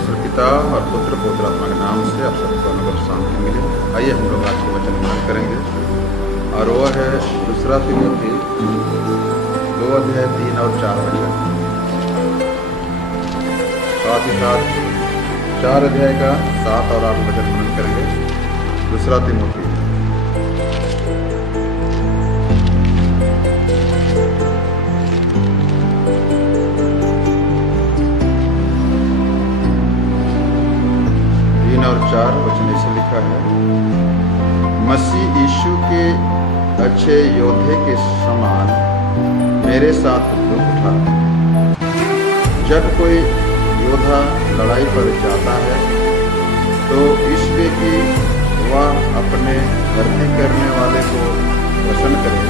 परमेश्वर पिता और पुत्र पवित्र आत्मा के नाम से आप सबको अनुग्रह शांति मिले। आइए हम लोग आज के वचन मनन करेंगे और वह है दूसरा तिमोथी 2:3 और 4 वचन। साथ ही साथ 4 अध्याय का 7 और 8 वचन मनन करेंगे। दूसरा तिमोथी और 4 वचन ऐसे लिखा है, मसीह यीशु के अच्छे योद्धे के समान मेरे साथ दुख उठा। जब कोई योद्धा लड़ाई पर जाता है तो इसलिए कि वह अपने भर्ती करने वाले को प्रसन्न करे,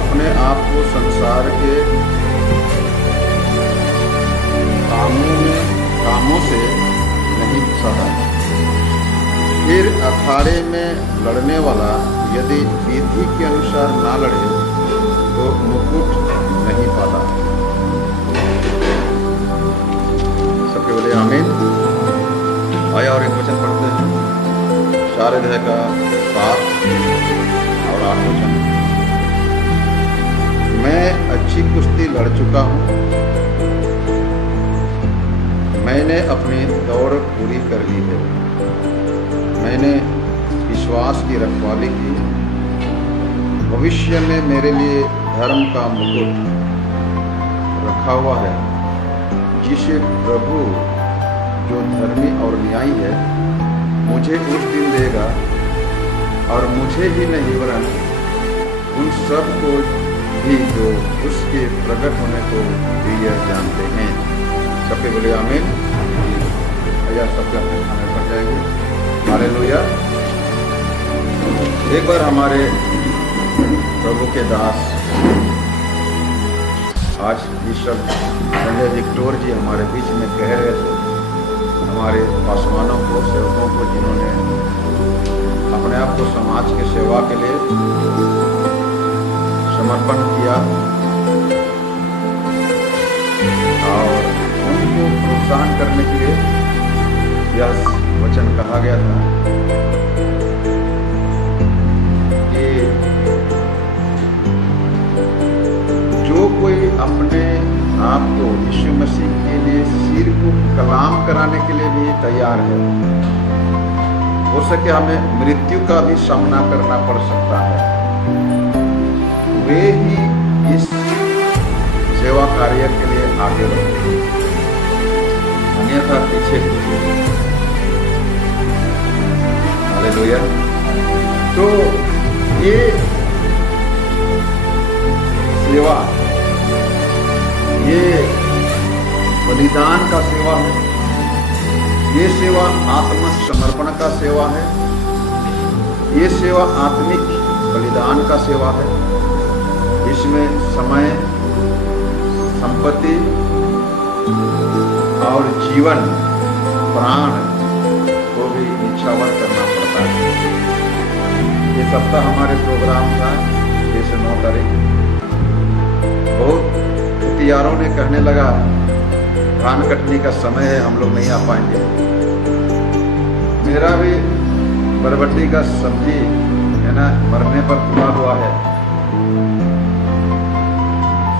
अपने आप को संसार के कामों से नहीं सहा। फिर अखाड़े में लड़ने वाला यदि विधि के अनुसार ना लड़े तो मुकुट नहीं पाता। सबके बोले आमीन। आया और एक वचन पढ़ते हैं, 4 अध्याय का 7 और 8 वचन। मैं अच्छी कुश्ती लड़ चुका हूँ, मैंने अपनी दौड़ पूरी कर ली है, मैंने विश्वास की रखवाली की। भविष्य में मेरे लिए धर्म का मुकुट रखा हुआ है, जिसे प्रभु जो धर्मी और न्यायी है मुझे उस दिन देगा, और मुझे ही नहीं वरन उन सब को भी जो उसके प्रकट होने को प्रिय जानते हैं। सबके बोले आमीन। या सबके अपने खाने पर जाएंगे। हालेलुया। एक बार हमारे प्रभु के दास आज बिशप संजय विक्टोर जी हमारे बीच में कह रहे थे, हमारे पासवानों को, सेवकों को, जिन्होंने अपने आप को समाज की सेवा के लिए समर्पण किया और उनको प्रोत्साहन करने के लिए यह वचन कहा गया था कि जो कोई अपने आप को यीशु मसीह के लिए सिर को कलाम कराने के लिए भी तैयार है, हो सके हमें मृत्यु का भी सामना करना पड़ सकता है, वे ही इस सेवा कार्य के लिए आगे बढ़े, अन्यथा पीछे पीछे। हालेलुया। तो ये सेवा, ये बलिदान का सेवा है, ये सेवा आत्मसमर्पण का सेवा है, ये सेवा आत्मिक बलिदान का सेवा है। इसमें समय, संपत्ति और जीवन, प्राण को भी निछावर करना पड़ता है। ये सप्ताह हमारे प्रोग्राम था 6 से 9 तारीख। बहुत तैयारों ने कहने लगा धान कटनी का समय है, हम लोग नहीं आ पाएंगे। मेरा भी बरबट्टी का सब्जी है ना, मरने पर खुला हुआ है।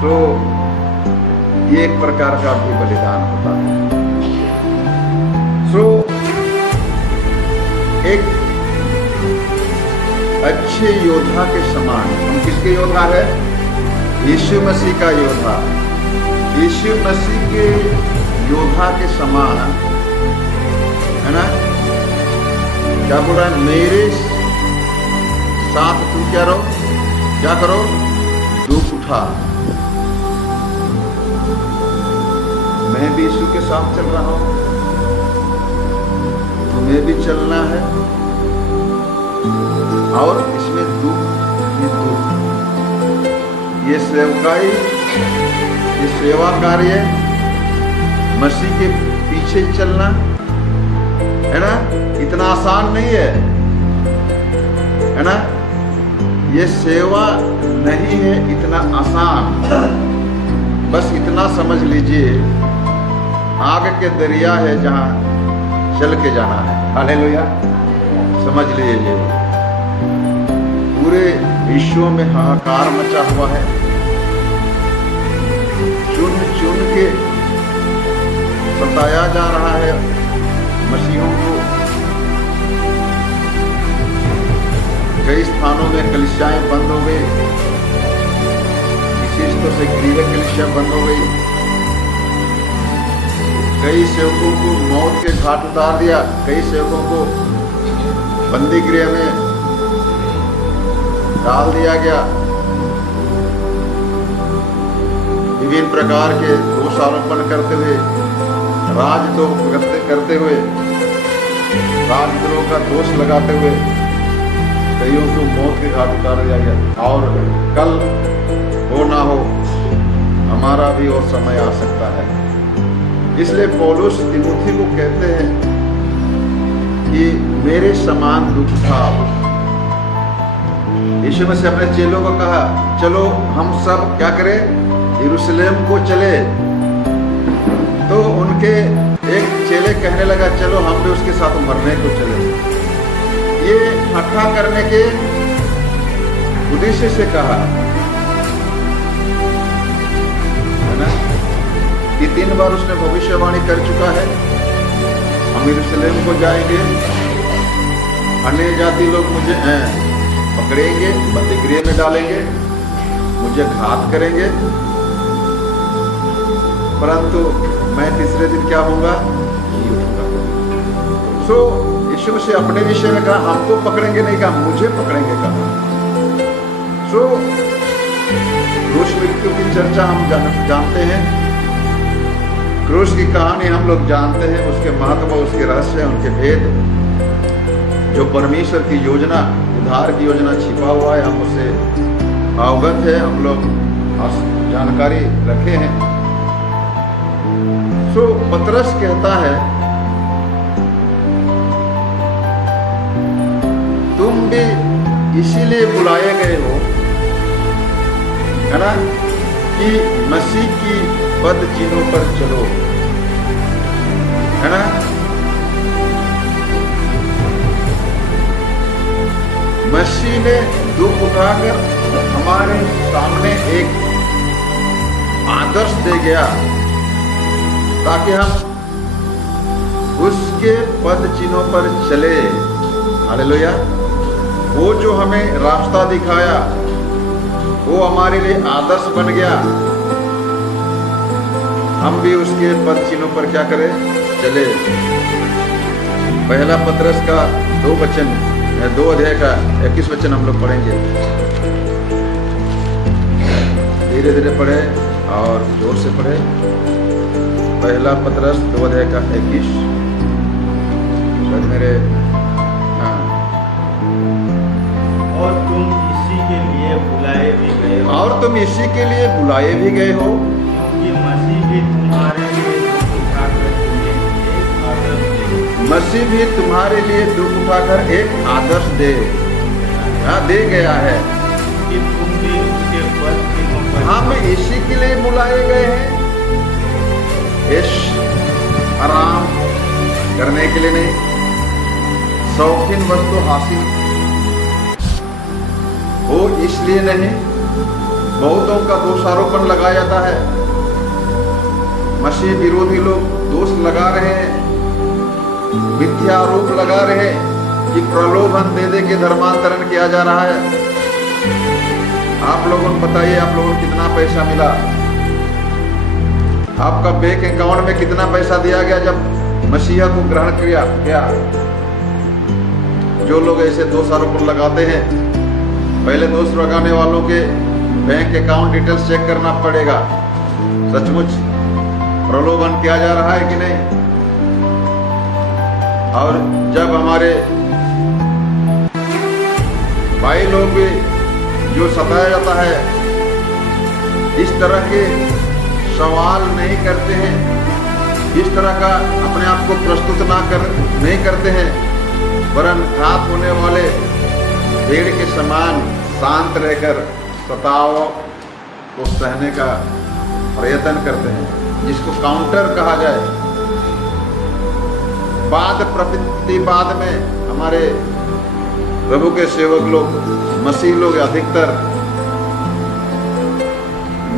तो ये एक प्रकार का भी बलिदान होता है। एक अच्छे योद्धा के समान, हम किसके योद्धा है? यीशु मसीह का योद्धा। यीशु मसीह के योद्धा के समान है ना, क्या बोल रहा है? मेरे साथ तुम क्या करो? दुख उठा। मैं भी यीशु के साथ चल रहा हूं, तुम्हें भी चलना है, और इसमें दुख ही दुख। ये सेवकाई, ये सेवा कार्य, मसीह के पीछे चलना है ना, इतना आसान नहीं है ना। ये सेवा नहीं है इतना आसान। बस इतना समझ लीजिए आग के दरिया है जहां चल के जाना है। हालेलुया, समझ लीजिए। पूरे विश्व में हाहाकार मचा हुआ है। चुन चुन के सताया जा रहा है मसीहों को। कई स्थानों में कलीसियाएं बंद हो गई, विशेषतौर से गृह कलीसिया बंद हो गई। कई सेवकों को मौत के घाट उतार दिया, कई सेवकों को बंदी गृह में डाल दिया गया। विभिन्न प्रकार के दोषारोपण करते हुए, राजद्रोह करते हुए, राजद्रोह का दोष लगाते हुए कईयों को मौत के घाट उतार दिया गया। और कल हो ना हो हमारा भी और समय आ सकता है। इसलिए पौलुस तीमुथी को कहते हैं कि मेरे समान दुख था। यीशु मसीह अपने चेलों को कहा, चलो हम सब क्या करें, यरूशलेम को चले। तो उनके एक चेले कहने लगा, चलो हम भी उसके साथ मरने को चले। ये ठट्ठा करने के उद्देश्य से कहा है ना, कि 3 बार उसने भविष्यवाणी कर चुका है, हम यरूशलेम को जाएंगे, अन्य जाति लोग मुझे पकड़ेंगे, बंदीगृह में डालेंगे, मुझे घात करेंगे, परंतु मैं तीसरे दिन क्या होऊंगा, जी उठूंगा। सो यीशु मसीह अपने विषय में कहा, हमको पकड़ेंगे नहीं कहा, मुझे पकड़ेंगे कहा। सो क्रूस मृत्यु की चर्चा हम जानते हैं, क्रूस की कहानी हम लोग जानते हैं, उसके महत्व, उसके रहस्य, उनके भेद, जो परमेश्वर की योजना, उद्धार की योजना छिपा हुआ है, हम उससे अवगत है, हम लोग जानकारी रखे हैं। तो पतरस कहता है, तुम भी इसीलिए बुलाए गए हो, है ना, कि मसीह की पद चिन्हों पर चलो, है ना। मसीह ने दुख उठाकर हमारे सामने एक आदर्श दे गया, ताकि हम उसके पद चिन्हों पर चले। हालेलुया। वो जो हमें रास्ता दिखाया, वो हमारे लिए आदर्श बन गया। हम भी उसके पद चिन्हों पर क्या करें, चले। पहला पतरस का 2 अध्याय का 21 वचन हम लोग पढ़ेंगे। धीरे धीरे पढ़े और जोर से पढ़े। पहला पतरस 2 अध्याय का 21। शायद मेरे और तुम इसी के लिए बुलाए भी गए हो, और तुम इसी के लिए बुलाए भी गए हो, क्योंकि मसीह भी तुम्हारे लिए दुख उठाकर तुम्हें एक आदर्श दे। मसीह भी तुम्हारे लिए दुख उठाकर एक आदर्श दे गया है कि तुम भी उसके पद चिन्हों पर हम इसी के लिए बुलाए गए हैं, इस आराम करने के लिए नहीं, शौकीन वस्तु हासिल हो इसलिए नहीं। बहुतों का दोषारोपण लगाया जाता है, मसीह विरोधी लोग दोष लगा रहे हैं, मिथ्या आरोप लगा रहे हैं कि प्रलोभन दे दे के धर्मांतरण किया जा रहा है। आप लोगों को बताइए, आप लोगों को कितना पैसा मिला, आपका बैंक अकाउंट में कितना पैसा दिया गया जब मसीहा को ग्रहण किया क्या? जो लोग ऐसे दोषारोपण लगाते हैं, पहले दोष लगाने वालों के बैंक अकाउंट डिटेल्स चेक करना पड़ेगा, सचमुच प्रलोभन किया जा रहा है कि नहीं। और जब हमारे भाई लोग भी जो सताया जाता है, इस तरह के सवाल नहीं करते हैं, इस तरह का अपने आप को प्रस्तुत नहीं करते हैं, वरन घात होने वाले भेड़ के समान शांत रहकर सताव को सहने का प्रयत्न करते हैं, जिसको काउंटर कहा जाए। बाद प्रतिवाद में हमारे प्रभु के सेवक लोग, मसीह लोग अधिकतर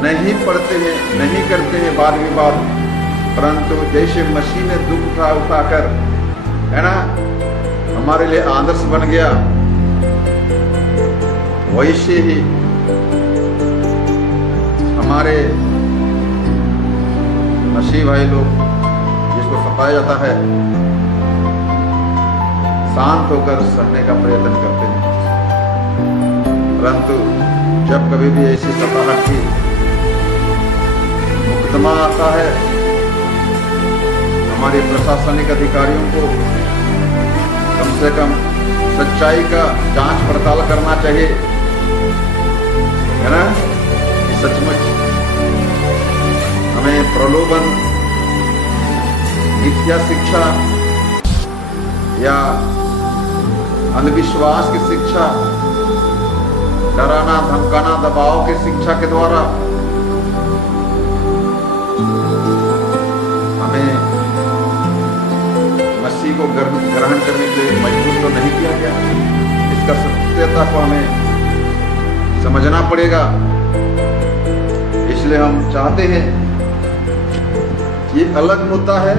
नहीं पढ़ते हैं, नहीं करते हैं वाद विवाद, परंतु जैसे मसीह ने दुख उठाकर, है ना, हमारे लिए आदर्श बन गया, वैसे ही हमारे मसीह भाई लोग जिसको सताया जाता है, शांत होकर सहने का प्रयत्न करते हैं। परंतु जब कभी भी ऐसी सताहट की मुकदमा आता है, हमारे प्रशासनिक अधिकारियों को कम से कम सच्चाई का जांच पड़ताल करना चाहिए, है ना, कि सचमुच हमें प्रलोभन, मिथ्या शिक्षा या अंधविश्वास की शिक्षा, डराना धमकाना दबाव की शिक्षा के द्वारा हमें मसीह को ग्रहण करने के लिए मजबूर तो नहीं किया गया। इसका सत्यता को हमें समझना पड़ेगा। इसलिए हम चाहते हैं, ये अलग मुद्दा है,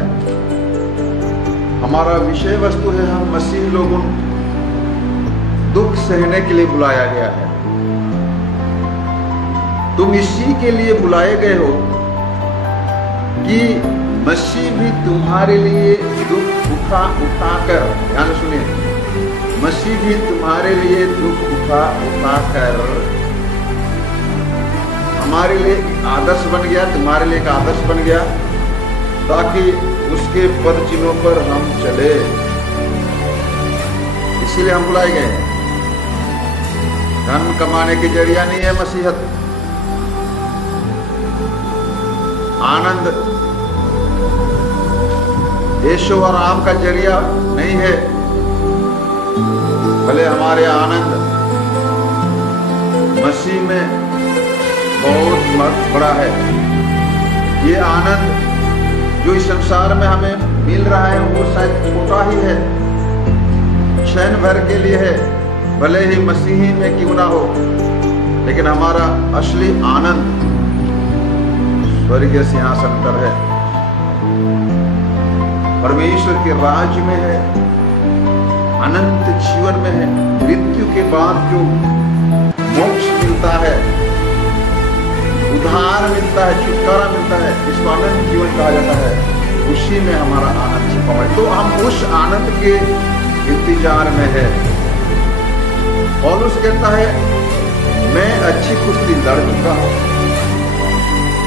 हमारा विषय वस्तु है, हम मसीह लोगों दुख सहने के लिए बुलाया गया है। तुम इसी के लिए बुलाए गए हो कि मसीह भी तुम्हारे लिए दुख उठाकर, ध्यान सुनिए, मसीह भी तुम्हारे लिए दुख उठाकर हमारे लिए आदर्श बन गया, तुम्हारे लिए एक आदर्श बन गया, ताकि उसके पद चिन्हों पर हम चले। इसीलिए हम बुलाए गए हैं। धन कमाने की जरिया नहीं है मसीहत, आनंद ऐशो आराम का जरिया नहीं है। भले हमारे आनंद मसीह में बहुत बड़ा है। ये आनंद जो इस संसार में हमें मिल रहा है वो शायद छोटा ही है, क्षण भर के लिए है, भले ही मसीही में क्यों ना हो, लेकिन हमारा असली आनंद स्वर्गीय सिंहासन पर है, परमेश्वर के राज्य में है, अनंत जीवन में है। मृत्यु के बाद जो मोक्ष मिलता है, उद्धार मिलता है, छुटकारा मिलता है, इसको अनंत जीवन कहा जाता है, उसी में हमारा आनंद छिपा हुआ है। तो हम उस आनंद के इंतजार में है। पौलुस कहता है, मैं अच्छी कुश्ती लड़ चुका हूं,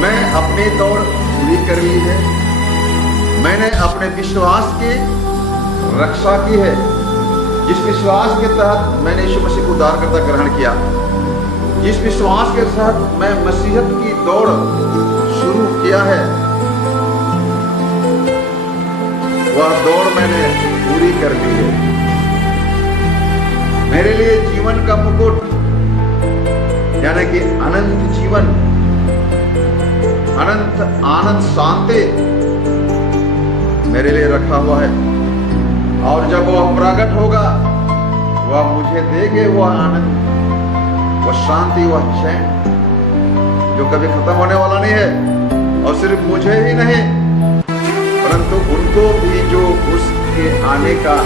मैं अपनी दौड़ पूरी कर ली है, मैंने अपने विश्वास की रक्षा की है। जिस विश्वास के तहत मैंने यीशु मसीह को उद्धारकर्ता ग्रहण किया, जिस विश्वास के साथ मैं मसीहत की दौड़ शुरू किया है, वह दौड़ मैंने पूरी कर ली है। मेरे लिए जीवन का मुकुट, यानी कि अनंत जीवन, अनंत आनंद शांति मेरे लिए रखा हुआ है। और जब वह प्रकट होगा, वह मुझे देंगे वह आनंद, वह शांति, वह चैन जो कभी खत्म होने वाला नहीं है। और सिर्फ मुझे ही नहीं, परंतु उनको भी जो उसके आने का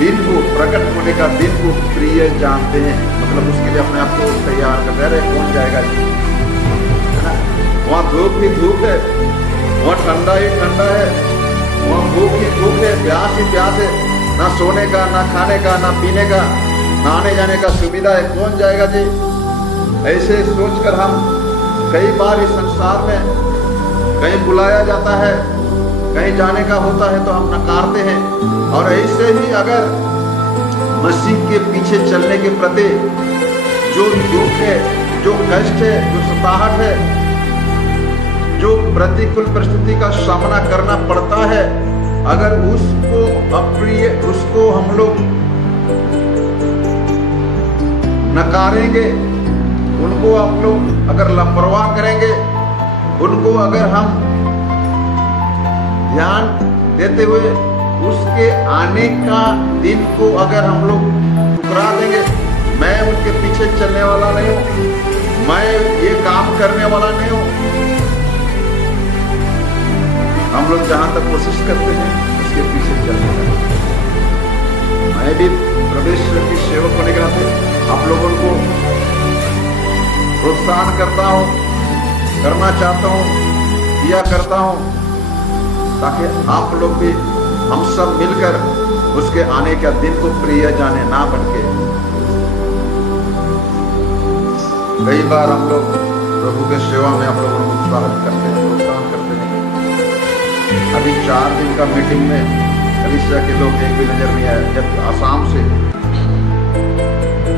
दिन को, प्रकट होने का दिन को प्रिय जानते हैं, मतलब उसके लिए अपने आप को तैयार कर रहे। कौन जाएगा जी, है ना? वहाँ धूप ही धूप है, वहाँ ठंडा ही ठंडा है, वहाँ भूख ही भूख है, प्यास ही प्यास है, ना सोने का, ना खाने का, ना पीने का, ना आने जाने का सुविधा है। कौन जाएगा जी? ऐसे सोचकर हम कई बार इस संसार में कहीं बुलाया जाता है, कहीं जाने का होता है तो हम नकारते हैं। और ऐसे ही अगर मसीह के पीछे चलने के प्रति जो दुख है, जो कष्ट है, जो सताहट है, जो प्रतिकूल परिस्थिति का सामना करना पड़ता है, अगर उसको अप्रिय, उसको हम लोग नकारेंगे, उनको आप लोग अगर लापरवाह करेंगे, उनको अगर हम ध्यान देते हुए उसके आने का दिन को अगर हम लोग ठुकरा देंगे, मैं उनके पीछे चलने वाला नहीं हूं, मैं ये काम करने वाला नहीं हूं। हम लोग जहां तक कोशिश करते हैं उसके पीछे चलने वाले। मैं भी प्रवेश की सेवक होने के नाते आप लोगों को प्रोत्साहन करता हूं, करना चाहता हूं, किया करता हूं, ताकि आप लोग भी हम सब मिलकर उसके आने का दिन को प्रिय जाने ना बनके। कई बार हम लोग प्रभु के सेवा में आप लोगों को उत्साहित करते हैं, प्रोत्साहन करते हैं। अभी 4 दिन का मीटिंग में कलीसिया के लोग एक भी नजर नहीं आए, जब आसाम से,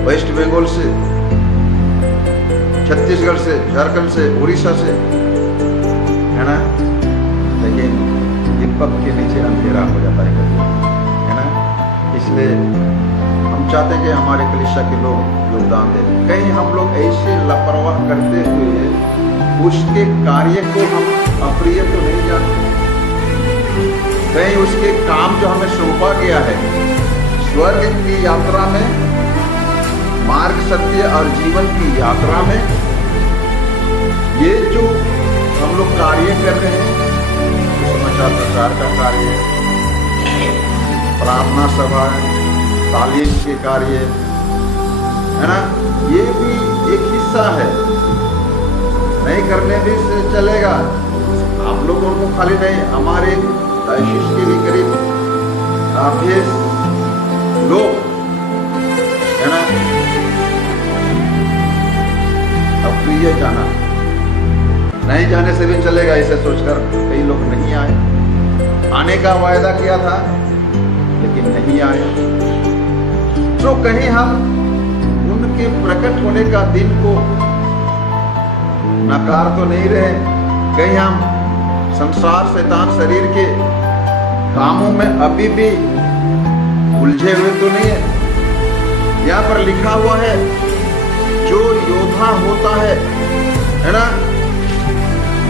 वेस्ट बंगाल से, छत्तीसगढ़ से, झारखंड से, उड़ीसा से, है ना। लेकिन दीपक के नीचे अंधेरा हो जाता है कभी, है ना। इसलिए हम चाहते हैं कि हमारे कलीसिया के लोग योगदान दें। कहीं हम लोग ऐसे लापरवाह करते हुए उसके कार्य को हम अप्रिय तो नहीं जानते, कहीं उसके काम जो हमें सौंपा गया है स्वर्ग की यात्रा में, मार्ग, सत्य और जीवन की यात्रा में, ये जो हम लोग कार्य कर रहे हैं, समाचार प्रचार का कार्य, प्रार्थना सभा, तालीम के कार्य, है ना, ये भी एक हिस्सा है। नहीं करने भी से चलेगा। आप लोगों को खाली नहीं, हमारे डायसिस के भी करीब 28 लोग, है ना, अप्रिय जाना, नहीं जाने से भी चलेगा ऐसे सोचकर कई लोग नहीं आए। आने का वायदा किया था लेकिन नहीं आए। तो कहीं हम उनके प्रकट होने का दिन को नकार तो नहीं रहे, कहीं हम संसार, शैतान, शरीर के कामों में अभी भी उलझे हुए तो नहीं है। यहाँ पर लिखा हुआ है, जो योद्धा होता है ना,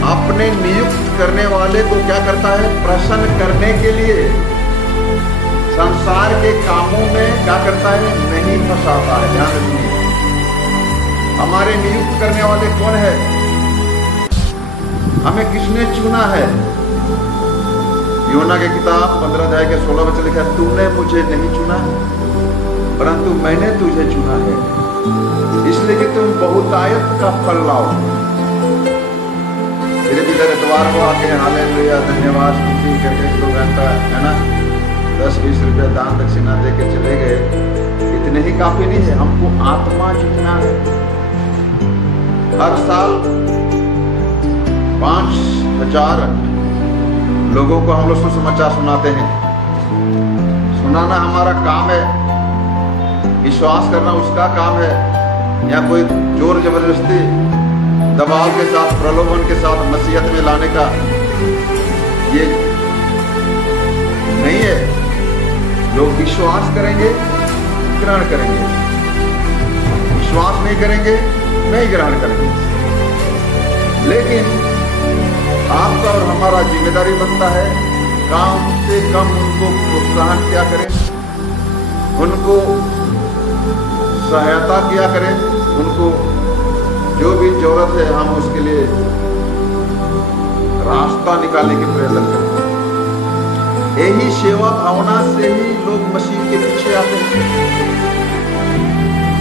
अपने नियुक्त करने वाले को क्या करता है, प्रसन्न करने के लिए संसार के कामों में क्या करता है, नहीं फंसाता है। ध्यान रखिए, हमारे नियुक्त करने वाले कौन है, हमें किसने चुना है। यूहन्ना की किताब 15 अध्याय के 16 वचन लिखा है, तूने मुझे नहीं चुना परंतु मैंने तुझे चुना है, इसलिए कि तुम बहुतायत का फल लाओ। धीरे धीरे इतवार को आके हालेलुया, धन्यवाद, स्तुति करके 2 घंटा, है ना, 10-20 रुपया दान दक्षिणा दे के चले गए। इतने ही काफी नहीं है, हमको आत्मा जीतना है। हर साल 5,000 लोगों को हम लोग सुसमाचार सुनाते हैं। सुनाना हमारा काम है, विश्वास करना उसका काम है, या कोई जोर जबरदस्ती, दबाव के साथ, प्रलोभन के साथ मसीहत में लाने का ये नहीं है। लोग विश्वास करेंगे, ग्रहण करेंगे, विश्वास नहीं करेंगे, नहीं ग्रहण करेंगे। लेकिन आपका और हमारा जिम्मेदारी बनता है, कम से कम उनको प्रोत्साहन किया करें, उनको सहायता किया करें, उनको जो भी जरूरत है हम उसके लिए रास्ता निकालने की प्रयत्न करें। यही सेवा भावना से ही लोग मसीह के पीछे आते हैं।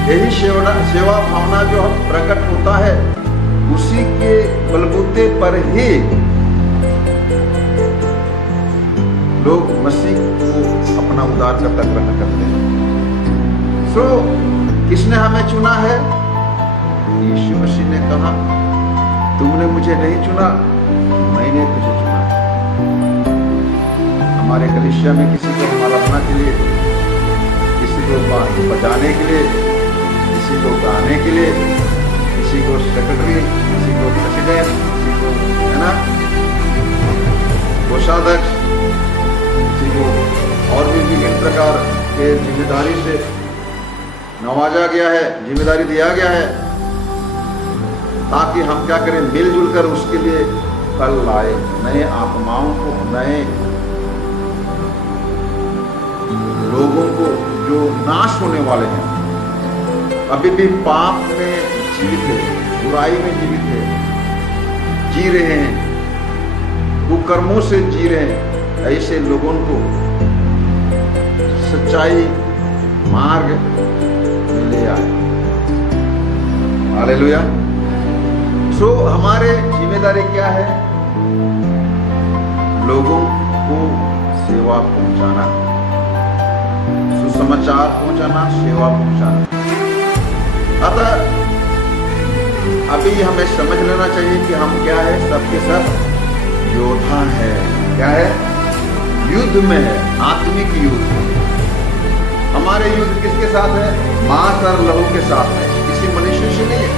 यही सेवा भावना जो प्रकट होता है, उसी के बलबूते पर ही लोग मसीह को अपना उद्धारकर्ता ग्रहण करते हैं। सो किसने हमें चुना है? यीशु मसीह ने कहा, तुमने मुझे नहीं चुना, मैंने तुझे चुना। हमारे कलीसिया में किसी को आराधना के लिए, किसी को बजाने के लिए, किसी को गाने के लिए, किसी को सेक्रेटरी, किसी को प्रेसिडेंट, किसी को, है ना, कोषाध्यक्ष, किसी को और भी विभिन्न प्रकार के जिम्मेदारी से नवाजा गया है, जिम्मेदारी दिया गया है, ताकि हम क्या करें, मिलजुल कर उसके लिए फल लाए, नए आत्माओं को, नए वाले हैं, अभी भी पाप में जीवित है, बुराई में जीवित है, जी रहे हैं, कुकर्मों से जी रहे हैं, ऐसे लोगों को सच्चाई मार्ग में ले आए। हालेलुया। सो हमारे जिम्मेदारी क्या है? लोगों को सेवा पहुंचाना, सुसमाचार पहुंचाना, सेवा पहुंचाना। अतः अभी हमें समझ लेना चाहिए कि हम क्या है, सबके सब योद्धा है। क्या है? युद्ध में है, आत्मिक युद्ध। हमारे युद्ध किसके साथ है? मांस और लहू के साथ है, किसी मनुष्य से नहीं है।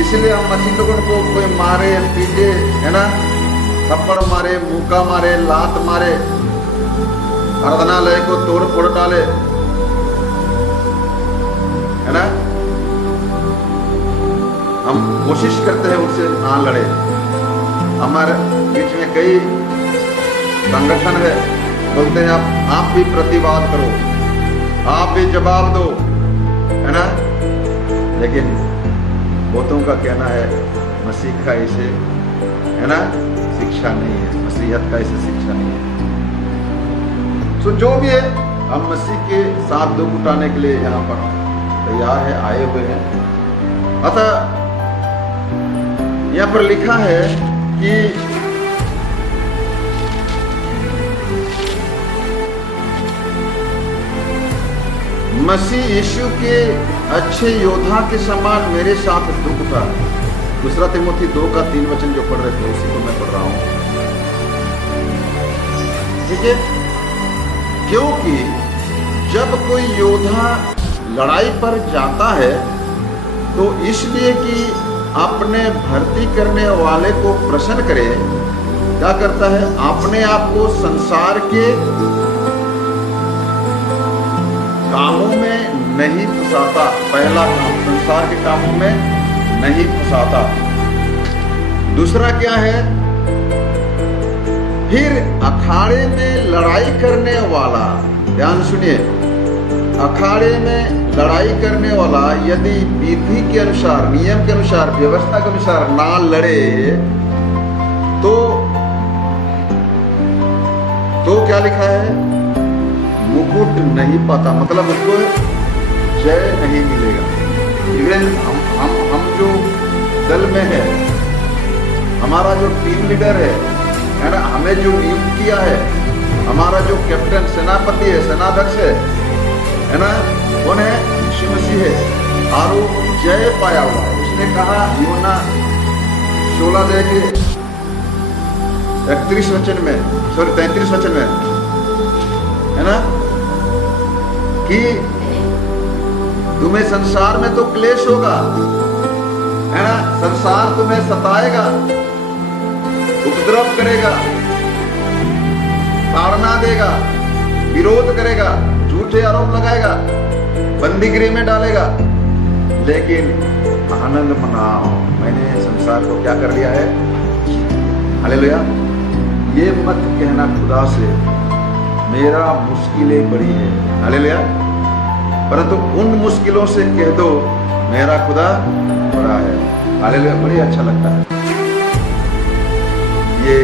इसलिए हम मसीह लोगों को कोई मारे, पीटे, है ना, थप्पड़ मारे, मुक्का मारे, लात मारे, आराधनालय को तोड़ फोड़ डाले, है ना, हम कोशिश करते हैं उससे ना लड़े। हमारे बीच में कई संगठन है, बोलते हैं आप भी प्रतिवाद करो, आप भी जवाब दो, है ना, लेकिन बहुतों का कहना है मसीह का ऐसे, है ना, शिक्षा नहीं है, मसीहत का ऐसे शिक्षा नहीं है। सो जो भी है, हम मसीह के साथ दुख उठाने के लिए यहाँ पर तैयार है, आए हुए हैं। अतः यहाँ पर लिखा है कि मसीह यीशु के अच्छे योद्धा के समान मेरे साथ दुख उठा। दूसरा तिमोथी 2:3 जो पढ़ रहे थे उसी को मैं पढ़ रहा हूं। ठीक है, क्योंकि जब कोई योद्धा लड़ाई पर जाता है तो इसलिए कि अपने भर्ती करने वाले को प्रसन्न करे, क्या करता है? अपने आप को संसार के कामों में नहीं फंसाता। पहला काम, संसार के कामों में नहीं फंसाता। दूसरा क्या है? फिर अखाड़े में लड़ाई करने वाला, ध्यान सुनिए, अखाड़े में लड़ाई करने वाला यदि विधि के अनुसार, नियम के अनुसार, व्यवस्था के अनुसार ना लड़े तो क्या लिखा है? मुकुट नहीं पाता, मतलब उसको जय नहीं मिलेगा। इवन हम जो दल में है, हमारा जो टीम लीडर है ना, हमें जो नियुक्त किया है, हमारा जो कैप्टन, सेनापति है, सेनाध्यक्ष है ना, कौन है? यीशु मसीह है, और वो जय पाया हुआ है। उसने कहा यूहन्ना 16:33 में, 33 वचन में, है ना, कि तुम्हें संसार में तो क्लेश होगा, है ना, संसार तुम्हें सताएगा, उपद्रव करेगा, ताड़ना देगा, विरोध करेगा, झूठे आरोप लगाएगा, बंदीगृह में डालेगा, लेकिन आनंद मनाओ, मैंने संसार को क्या कर लिया है? हालेलुया। ये मत कहना खुदा से मेरा मुश्किलें बड़ी है, हालेलुया, परंतु उन मुश्किलों से कह दो मेरा खुदा बड़ा है, हालेलुया। बड़ी अच्छा लगता है ये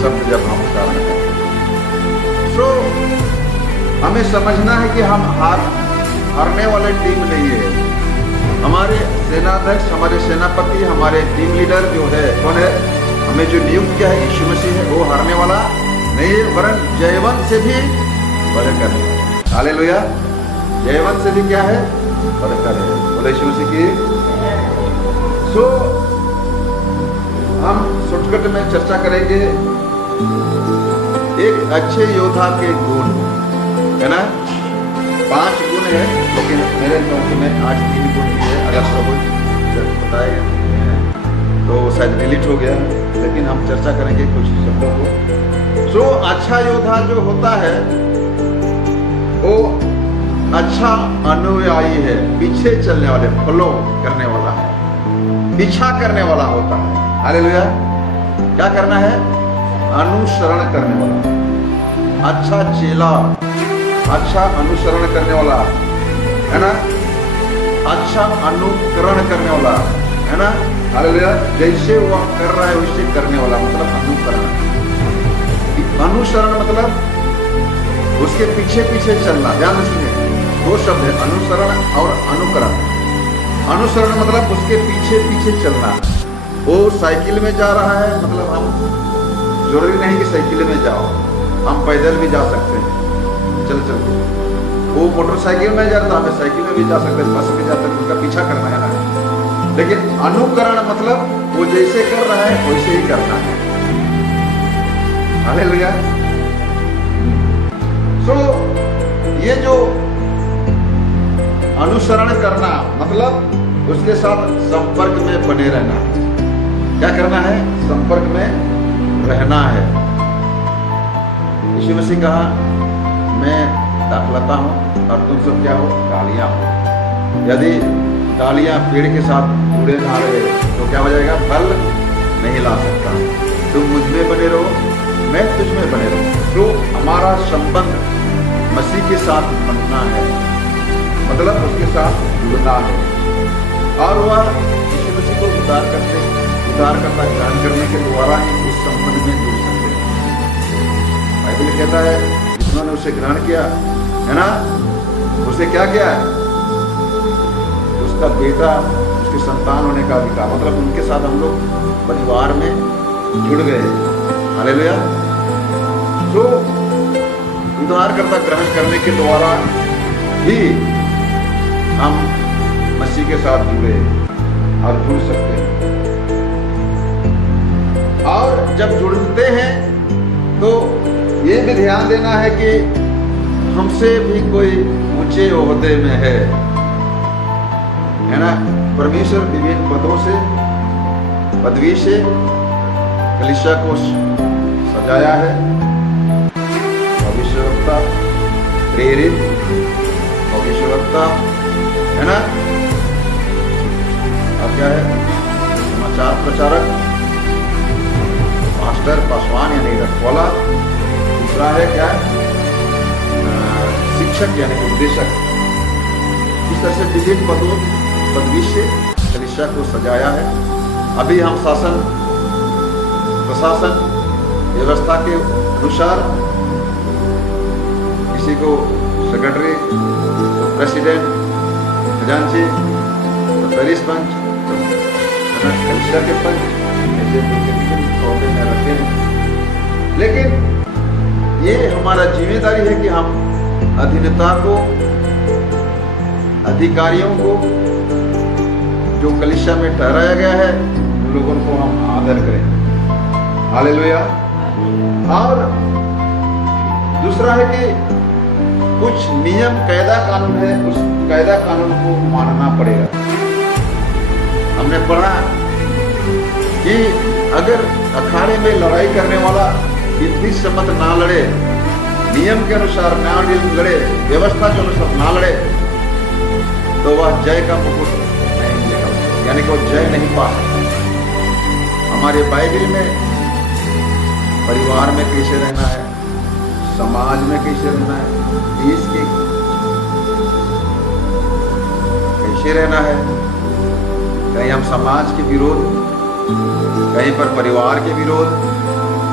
शब्द जब हम उच्चारण करते हैं। सो हमें समझना है कि हम हारने वाले टीम नहीं है। हमारे सेनाध्यक्ष, हमारे सेनापति, हमारे टीम लीडर जो है, कौन है? हमें जो नियुक्त किया है, यीशु मसीह है, वो हारने वाला नहीं है, वरन जयवंत से भी बढ़कर है। हालेलुया। जयवंत से भी क्या है? बढ़कर है। बोले यीशु मसीह की। सो हम शॉर्टकट में चर्चा करेंगे एक अच्छे योद्धा के गुण, है ना। 5 गुण है, लेकिन मेरे नोट में आज 3 गुण भी है। अगर सब बताए तो शायद डिलीट हो गया, लेकिन हम चर्चा करेंगे कुछ शब्दों को। सो अच्छा योद्धा जो होता है वो अच्छा अनुयायी है, पीछे चलने वाले, फॉलो करने वाला है, पीछा करने वाला होता है। हालेलुया। क्या करना है? अनुसरण करने वाला, अच्छा चेला, अच्छा अनुसरण करने वाला, है ना, अच्छा अनुकरण करने वाला, है ना, हालेलुया। जैसे वह कर रहा है वैसे करने वाला, मतलब अनुकरण। अनुसरण मतलब उसके पीछे पीछे चलना। ध्यान से सुनिए, दो शब्द है, अनुसरण और अनुकरण। अनुसरण मतलब उसके पीछे पीछे चलना। वो साइकिल में जा रहा है, मतलब हम जरूरी नहीं कि साइकिल में जाओ, हम पैदल भी जा सकते हैं, चल चल। वो मोटरसाइकिल में जा रहा है, हमें साइकिल में भी जा सकते हैं, बस में जा सकते हैं, उसका पीछा करना है ना। लेकिन अनुकरण मतलब वो जैसे कर रहा है वैसे ही करना है। हालेलुया। सो ये जो अनुसरण करना मतलब उसके साथ संपर्क में बने रहना। क्या करना है? संपर्क में रहना है। यीशु मसीह कहा, मैं दाखलता हूं और तुम सब क्या हो? डालियां हो। यदि डालियां पेड़ के साथ जुड़े ना रहे तो क्या हो जाएगा? फल नहीं ला सकता। तुम मुझ में बने रहो, मैं तुझ में बने रहूं। तो हमारा संबंध मसीह के साथ बनना है, मतलब उसके साथ जुड़ना है। और वह यीशु मसीह को उद्धार करता ग्रहण करने के द्वारा ही उस संबंध में जुड़ सकते हैं। बाइबल कहता है जिन्होंने उसे ग्रहण किया है ना, उसे क्या किया है? उसका बेटा, उसके संतान होने का अधिकार, मतलब उनके साथ हम लोग परिवार में जुड़ गए। हालेलुया। तो उद्धारकर्ता ग्रहण करने के द्वारा ही हम मसीह के साथ जुड़े और जुड़ सकते हैं। और जब जुड़ते हैं तो ये भी ध्यान देना है कि हमसे भी कोई ऊंचे ओहदे में है ना। परमेश्वर विभिन्न पदों से, पदवी से कलीसिया को सजाया है। भविष्यवक्ता, प्रेरित भविष्यवक्ता, है ना, और क्या है? समाचार प्रचारक, मास्टर, पासवान यानी रखवाला। दूसरा है क्या है? शिक्षक यानी उपदेशक। इस तरह से विभिन्न पदवी से कलीसिया को सजाया है। अभी हम शासन प्रशासन व्यवस्था के अनुसार किसी को सेक्रेटरी, प्रेसिडेंट, खजांची, पेरिस पंच, कलीसिया के पंच, ऐसे पौधे में रखे हैं। लेकिन ये हमारा जिम्मेदारी है कि हम अधीनता को, अधिकारियों को जो कलीसिया में ठहराया गया है उन लोगों को हम आदर करें। हालेलुया। और दूसरा है कि कुछ नियम, कायदा कानून है, उस कायदा कानून को मानना पड़ेगा। हमने पढ़ा कि अगर अखाड़े में लड़ाई करने वाला विधि सम्मत ना लड़े, नियम के अनुसार ना लड़े, व्यवस्था के अनुसार ना लड़े, तो वह जय का मुकुट नहीं मिलेगा, यानी कि वो जय नहीं पा सकता। हमारे बाइबल में परिवार में कैसे रहना है, समाज में कैसे रहना है, देश के कैसे रहना है। कहीं हम समाज के विरोध, कहीं पर परिवार के विरोध,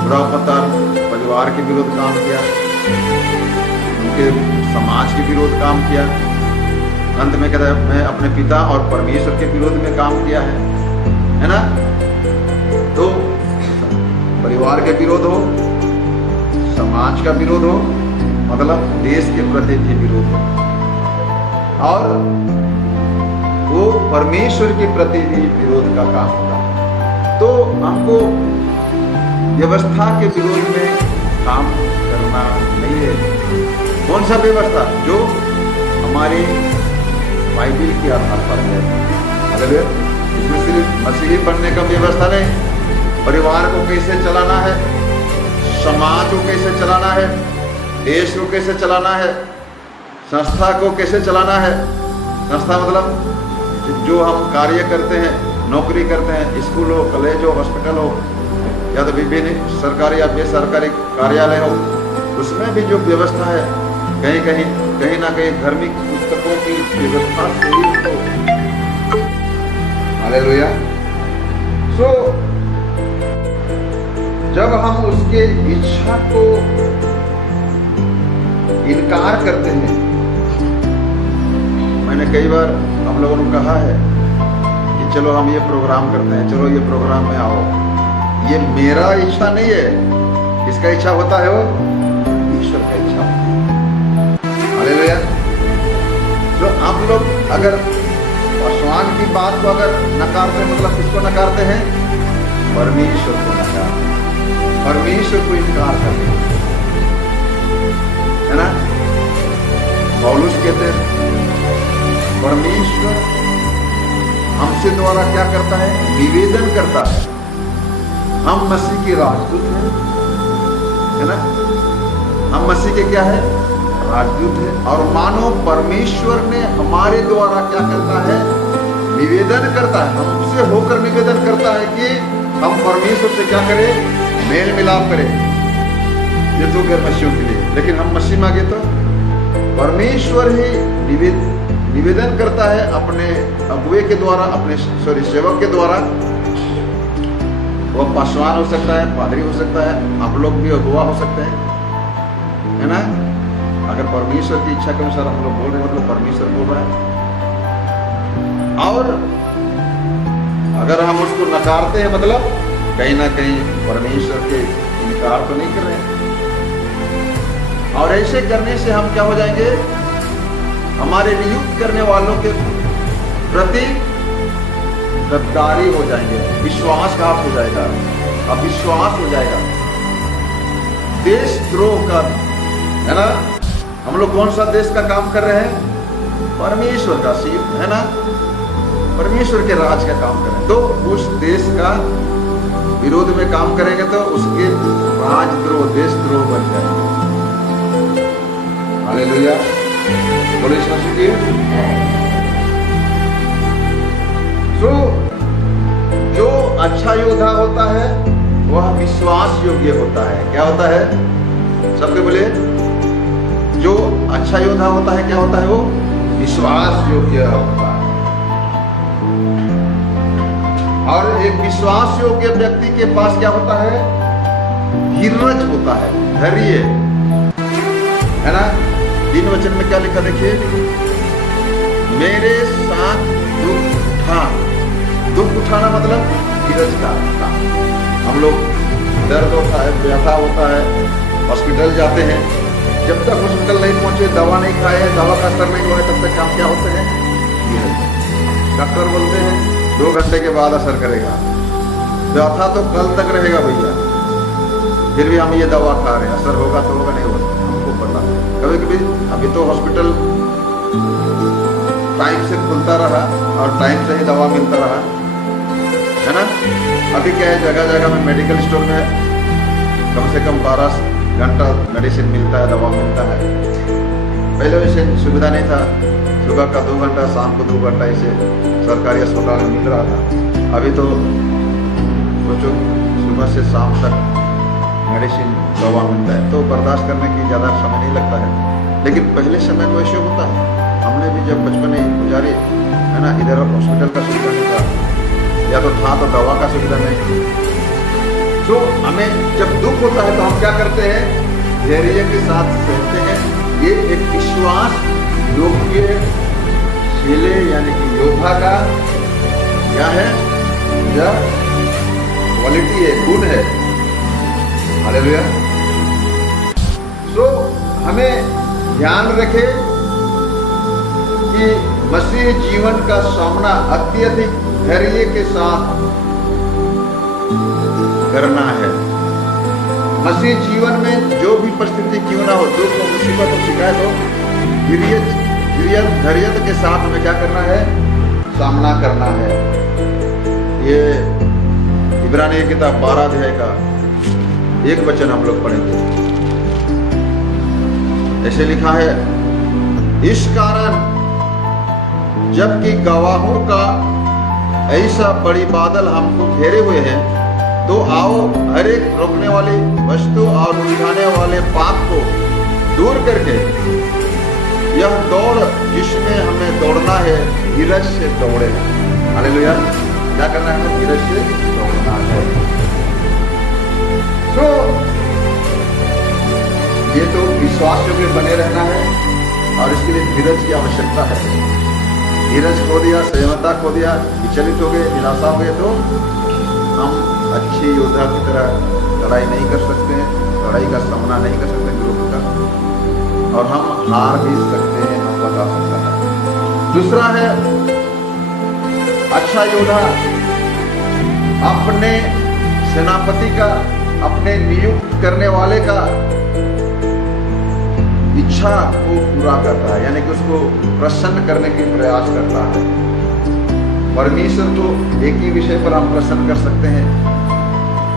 बुरा परिवार के विरोध काम किया, उनके समाज के विरोध काम किया, अंत में कहता है मैं अपने पिता और परमेश्वर के विरोध में काम किया है ना। तो परिवार के विरोध हो, समाज का विरोध हो, मतलब देश के प्रति भी विरोध हो, और वो परमेश्वर के प्रति भी विरोध का काम होगा। तो हमको व्यवस्था के विरोध में काम करना नहीं है। कौन सा व्यवस्था? जो हमारे बाइबल के आधार पर है। अगर इसमें सिर्फ मसीही बनने का व्यवस्था नहीं, परिवार को कैसे चलाना है, समाज को कैसे चलाना है, देश को कैसे चलाना है, संस्था को कैसे चलाना है। संस्था मतलब जो हम कार्य करते हैं, नौकरी करते हैं, स्कूल हो, कॉलेज हो, हॉस्पिटल हो, या तो विभिन्न सरकारी या बेसरकारी कार्यालय हो, उसमें भी जो व्यवस्था है कहीं ना कहीं धार्मिक पुस्तकों की व्यवस्था से ही तो हालेलुया। सो जब हम उसके इच्छा को इनकार करते हैं, मैंने कई बार हम लोगों ने कहा है कि चलो हम ये प्रोग्राम करते हैं, चलो ये प्रोग्राम में आओ, ये मेरा इच्छा नहीं है। किसका इच्छा होता है? वो ईश्वर का इच्छा होता है। हालेलुया। तो आप लोग अगर पासवान की बात को अगर नकारते हैं, मतलब किसको नकारते हैं? परमेश्वर को नकारते हैं, परमेश्वर को इनकार करते हैं, है ना। पौलुस कहते हैं परमेश्वर हमसे द्वारा क्या करता है? निवेदन करता है। हम मसीह के राजदूत हैं, है ना। हम मसीह के क्या है? राजदूत है। और मानो परमेश्वर ने हमारे द्वारा क्या करता है? निवेदन करता है, हमसे होकर निवेदन करता है कि हम परमेश्वर से क्या करें? मेल मिलाप करें। ये तो गैर मसीहियों के लिए, लेकिन हम मसीह मांगे तो परमेश्वर ही निवेदन करता है अपने अगुवे के द्वारा, अपने सेवक के द्वारा। वो पासवान हो सकता है, पादरी हो सकता है, आप लोग भी अगुवा हो सकते हैं, है ना। अगर परमेश्वर की इच्छा के अनुसार हम लोग बोल रहे हैं, मतलब परमेश्वर बोल रहा है। और अगर हम उसको नकारते हैं, मतलब कहीं ना कहीं परमेश्वर के इनकार तो नहीं कर रहे हैं। और ऐसे करने से हम क्या हो जाएंगे? हमारे नियुक्त करने वालों के प्रति गद्दारी हो जाएंगे, विश्वासघात हो जाएगा, अविश्वास हो जाएगा, देशद्रोह का, है ना। हम लोग कौन सा देश का काम कर रहे हैं? परमेश्वर का, है ना, परमेश्वर के राज का काम कर रहे हैं। तो उस देश का विरोध में काम करेंगे तो उसके राजद्रोह, देशद्रोह बन जाएंगे। हालेलुया। बोलिए शास्त्री। तो जो अच्छा योद्धा होता है वह विश्वास योग्य होता है। क्या होता है? सबके बोले। जो अच्छा योद्धा होता है क्या होता है? वो विश्वास योग्य होता है। और एक विश्वास योग्य व्यक्ति के पास क्या होता है? धीरज होता है, धैर्य, है ना। 3 वचन में क्या लिखा देखिए? मेरे साथ दुख उठा। दुख उठाना मतलब धीरज का काम। हम लोग दर्द होता है, व्यथा होता है, हॉस्पिटल जाते हैं, जब तक हॉस्पिटल नहीं पहुंचे, दवा नहीं खाए, दवा का असर नहीं हुआ, तब तक काम क्या होते हैं? डॉक्टर बोलते हैं 2 घंटे के बाद असर करेगा, व्यथा तो कल तक रहेगा भैया, फिर भी हम ये दवा खा रहे हैं, असर होगा तो होगा, नहीं होगा हमको पता। कभी कभी अभी तो हॉस्पिटल टाइम से खुलता रहा और टाइम से ही दवा मिलता रहा, है ना। अभी क्या है, जगह जगह में मेडिकल स्टोर में कम से कम 12 घंटा मेडिसिन मिलता है, दवा मिलता है। पहले वैसे सुविधा नहीं था, सुबह का 2 घंटा, शाम को 2 घंटा ऐसे सरकारी अस्पताल में मिल रहा था। अभी तो सोचो सुबह से शाम तक मेडिसिन, दवा मिलता है, तो बर्दाश्त करने की ज़्यादा समय नहीं लगता है। लेकिन पहले समय में ऐसे होता है। हमने भी जब बचपन में गुजारे, है ना, इधर हॉस्पिटल का सुविधा नहीं था, या तो था तो दवा का सुविधा नहीं। तो हमें जब दुख होता है तो हम क्या करते हैं? धैर्य के साथ सहते हैं। ये एक विश्वास योग्य चेले यानी कि योद्धा का क्या है? यह क्वालिटी है, गुण है। हालेलुया। तो हमें ध्यान रखें कि मसीह जीवन का सामना अत्यधिक धैर्य के साथ करना है। मसीह जीवन में जो भी परिस्थिति क्यों ना हो, दुख हो, मुसीबत हो, शिकायत हो, धैर्य के साथ हमें क्या करना है? सामना करना है। ये इब्रानी की किताब 12 अध्याय का 1 वचन हम लोग पढ़ेंगे। ऐसे लिखा है, इस कारण जबकि गवाहों का ऐसा बड़ी बादल हमको घेरे हुए हैं, तो आओ हर एक रोकने वाली वस्तु और उलझाने वाले पाप को दूर करके यह दौड़ जिसमें हमें दौड़ना है धीरज से दौड़े। हालेलुया। क्या करना है? हमें धीरज से दौड़ना है। तो ये तो विश्वास में बने रहना है और इसके लिए धीरज की आवश्यकता है। धीरज खो दिया, संयमता खो दिया, विचलित हो गए, निराशा हो गए, तो हम अच्छे योद्धा की तरह लड़ाई नहीं कर सकते, लड़ाई का सामना नहीं कर सकते विरोध का, और हम हार भी सकते हैं, हम बता सकता है। दूसरा है, अच्छा योद्धा अपने सेनापति का, अपने नियुक्त करने वाले का इच्छा को पूरा करता है, यानी कि उसको प्रसन्न करने के प्रयास करता है। परमेश्वर को एक ही विषय पर हम प्रसन्न कर सकते हैं,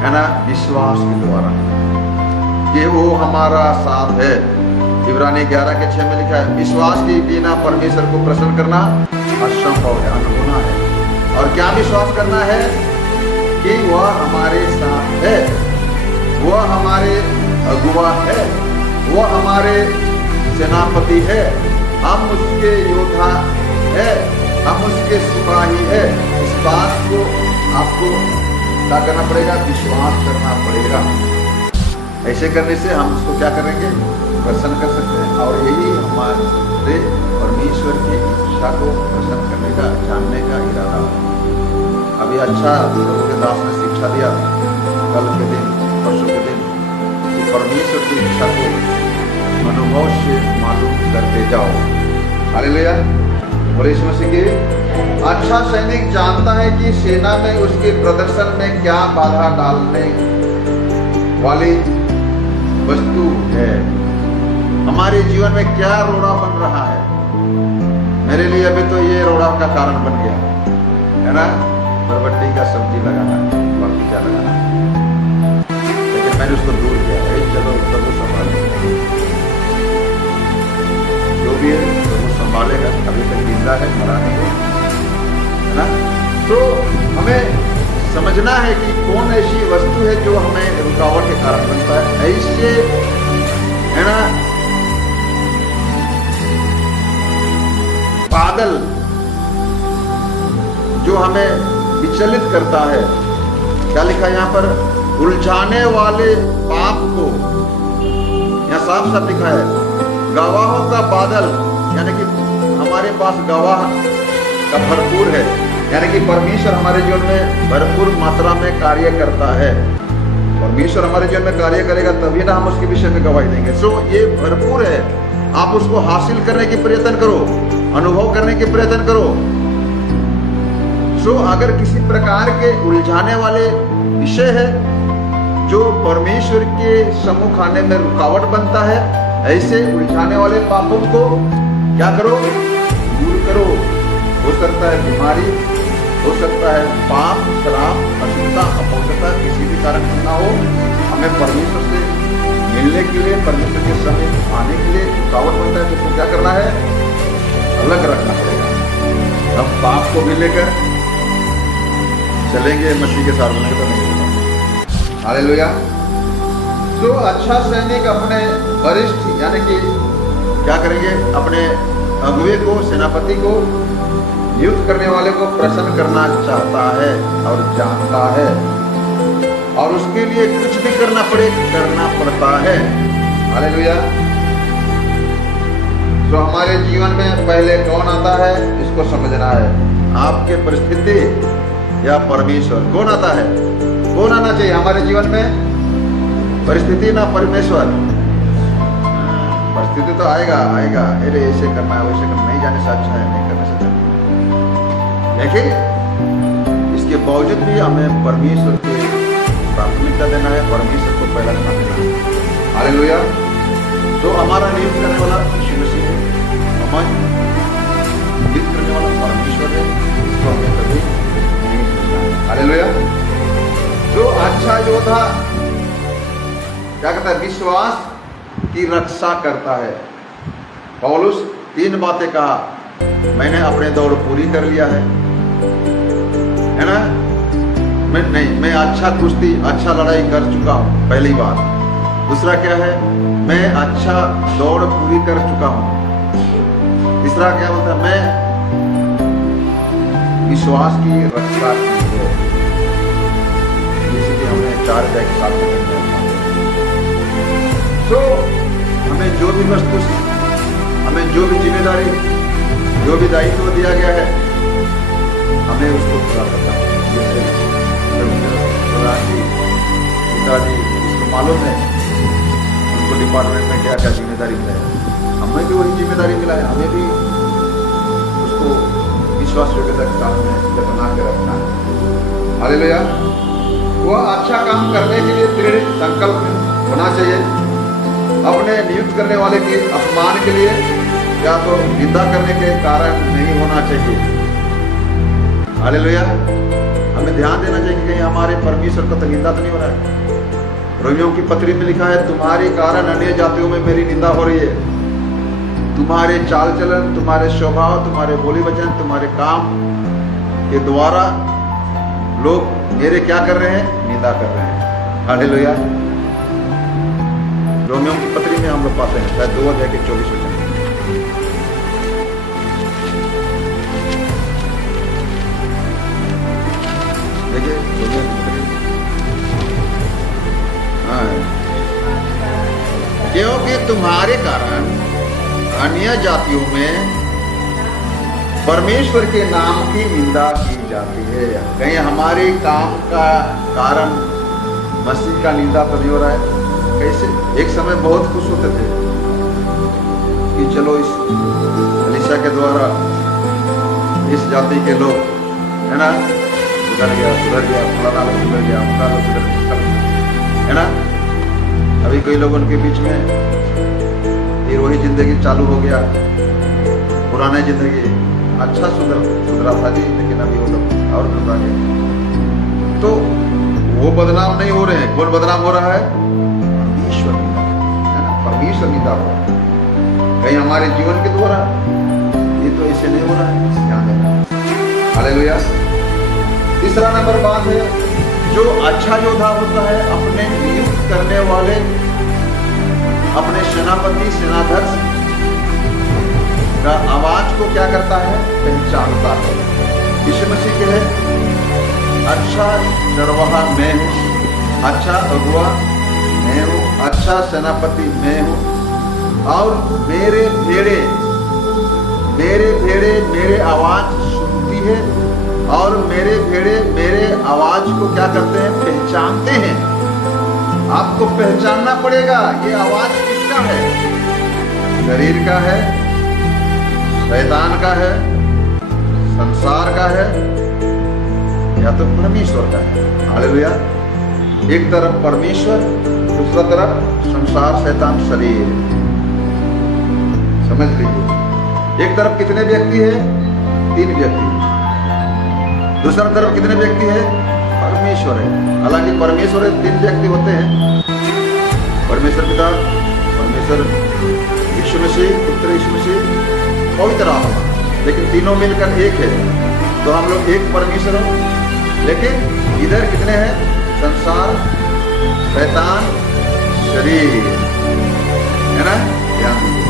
है ना, विश्वास के द्वारा, कि वो हमारा साथ है। इब्रानी 11:6 में लिखा है, विश्वास के बिना परमेश्वर को प्रसन्न करना असंभव है, अनहोना है। और क्या विश्वास करना है? कि वह हमारे साथ है, वह हमारे अगुवा है, वह हमारे सेनापति है, हम उसके योद्धा है, हम उसके सिपाही है। इस बात को आपको क्या करना पड़ेगा? विश्वास करना पड़ेगा। ऐसे करने से हम उसको क्या करेंगे? प्रसन्न कर सकते हैं। और यही हमारे परमेश्वर की इच्छा को प्रसन्न करने का, जानने का इरादा है। अभी अच्छा प्रभु के दास ने शिक्षा दिया कल के दिन, परसों के दिन, कि परमेश्वर की इच्छा को अनुभव से मालूम करते जाओ। हालेलुया। और यीशु मसीह की अच्छा सैनिक जानता है कि सेना में उसके प्रदर्शन में क्या बाधा डालने वाली वस्तु है। हमारे जीवन में क्या रोड़ा बन रहा है? मेरे लिए अभी तो ये रोड़ा का कारण बन गया है ना, बरबट्टी का सब्जी लगाना, बगीचा लगाना, लेकिन मैंने उसको दूर किया। चलो प्रभु संभाले, जो भी है प्रभु संभालेगा। अभी तक जिंदा है, मरा नहीं है ना। तो हमें समझना है कि कौन ऐसी वस्तु है जो हमें रुकावट के कारण बनता है। ऐसे है ना, बादल जो हमें विचलित करता है। क्या लिखा है यहाँ पर? उलझाने वाले पाप को, यहाँ साफ साफ लिखा है, गवाहों का बादल, यानी कि हमारे पास गवाह का भरपूर है, यानी कि परमेश्वर हमारे जीवन में भरपूर मात्रा में कार्य करता है। परमेश्वर हमारे जीवन में कार्य करेगा तभी ना हम उसके विषय में गवाही देंगे। सो ये भरपूर है, आप उसको हासिल करने की प्रयत्न करो, अनुभव करने की प्रयत्न करो। सो अगर किसी प्रकार के उलझाने वाले विषय है जो परमेश्वर के सम्मुख आने में रुकावट बनता है, ऐसे उलझाने वाले पापों को क्या करो? दूर करो। हो सकता है बीमारी, हो सकता है पाप, शराब, अशुद्धता, अपवित्रता, किसी भी कारण ना हो, हमें परमेश्वर से मिलने के लिए, परमेश्वर के समीप आने के लिए रुकावट बनता है, तो उसको क्या करना है? अलग रखना पड़ेगा। हम पाप को भी लेकर चलेंगे मसीह के साथ, तो नहीं होगा। हालेलुया। तो अच्छा सैनिक अपने वरिष्ठ, यानी कि क्या करेंगे? अपने अगुवे को, सेनापति को, नियुक्त करने वाले को प्रसन्न करना चाहता है और जानता है, और उसके लिए कुछ भी करना पड़ता है। हालेलुया। तो हमारे जीवन में पहले कौन आता है, इसको समझना है। आपके परिस्थिति या परमेश्वर, कौन आता है? कौन आना चाहिए हमारे जीवन में? परिस्थिति ना परमेश्वर। परिस्थिति तो आएगा, अरे ऐसे करना है, वैसे करना, नहीं जाने से अच्छा है, नहीं करने से अच्छा है। लेकिन इसके बावजूद भी हमें परमेश्वर को प्राथमिकता देना है, परमेश्वर को पहला स्थान देना है। हालेलुया। तो हमारा नियुक्त करने वाला यीशु मसीह है, हमें नियुक्त करने वाला परमेश्वर है, इसको हमें कभी नहीं भूलना है। हालेलुया। जो अच्छा योद्धा क्या करता है? विश्वास की रक्षा करता है। पौलुस 3 बातें कहा, मैंने अपने दौड़ पूरी कर लिया है ना, मैं अच्छा कुश्ती, अच्छा लड़ाई कर चुका हूं, पहली बात। दूसरा क्या है? मैं अच्छा दौड़ पूरी कर चुका हूं। तीसरा क्या बोलता है, मैं विश्वास की रक्षा की है। जैसे कि हमने 4 अध्याय के साथ में तो हमें जो भी वस्तु, हमें जो भी जिम्मेदारी, जो भी दायित्व दिया गया है, हमें उसको पूरा करना है। जैसे पिताजी इसको मालूम है उनको डिपार्टमेंट में क्या क्या जिम्मेदारी मिला है, हमें भी वही जिम्मेदारी मिला है, हमें भी उसको विश्वास योग्यता के साथ में बना के रखना है। हालेलुया। वह अच्छा काम करने के लिए दृढ़ संकल्प होना चाहिए। अपने नियुक्त करने वाले के अपमान के लिए या तो निंदा करने के कारण नहीं होना चाहिए। हालेलुया। हमें ध्यान देना चाहिए कि कहीं हमारे परमेश्वर का तो निंदा तो नहीं हो रहा है। रोमियों की पत्री में लिखा है, तुम्हारे कारण अन्य जातियों में मेरी निंदा हो रही है। तुम्हारे चाल चलन, तुम्हारे स्वभाव, तुम्हारे बोली वचन, तुम्हारे काम के द्वारा लोग मेरे क्या कर रहे हैं, निंदा कर रहे हैं। हालेलुया। रोमियों की पत्री में हम लोग पाते हैं शायद 2 अध्याय के 24 वचन। देखिए रोमियों की पत्री, हाँ, क्योंकि तुम्हारे कारण अन्य जातियों में परमेश्वर के नाम की निंदा की जाती है। कहीं हमारे काम का कारण मसीह का निंदा तो नहीं हो रहा है। कैसे? एक समय बहुत खुश होते थे कि चलो इस एलीशा के द्वारा इस जाति के लोग, है ना, सुधर गया, फलाना लोग सुधर गया, उनका लोग सुधर, है ना। अभी कई लोगों के बीच में ये वही जिंदगी चालू हो गया, पुराने जिंदगी अच्छा सुधरा था जी, लेकिन अभी वो लोग और बदला गए। तो वो बदनाम नहीं हो रहे हैं। कौन बदनाम हो रहा है? परमेश्वर, है ना, परमेश्वर निंदा हो रहा है कहीं हमारे जीवन के द्वारा। ये तो ऐसे नहीं हो रहा है, ध्यान देना। हालेलुया। तीसरा नंबर बात है, जो अच्छा योद्धा होता है अपने नियुक्त करने वाले, अपने सेनापति, सेनाध्यक्ष का आवाज को क्या करता है, पहचानता है। यीशु मसीह के है, अच्छा चरवाहा मैं हूँ, अच्छा अगुआ मैं हूँ, अच्छा सेनापति मैं हूँ, और मेरे भेड़े मेरे आवाज सुनती है, और मेरे भेड़े मेरे आवाज को क्या करते हैं, पहचानते हैं। आपको पहचानना पड़ेगा ये आवाज किसका है, शरीर का है, शैतान का है, संसार का है, या तो परमेश्वर का है। हालेलुया। एक तरफ परमेश्वर, दूसरा तरफ संसार, शैतान, शरीर। समझ लीजिए, एक तरफ कितने व्यक्ति है, 3 व्यक्ति, दूसरा तरफ कितने व्यक्ति है, परमेश्वर है। हालांकि परमेश्वर 3 व्यक्ति होते हैं, परमेश्वर पिता, परमेश्वर यीशु मसीह, पुत्र यीशु मसीह, पवित्र आत्मा, लेकिन तीनों मिलकर एक है। तो हम लोग एक परमेश्वर हो, लेकिन इधर कितने हैं, संसार, शैतान, शरीर, है ना। ध्यान दीजिए।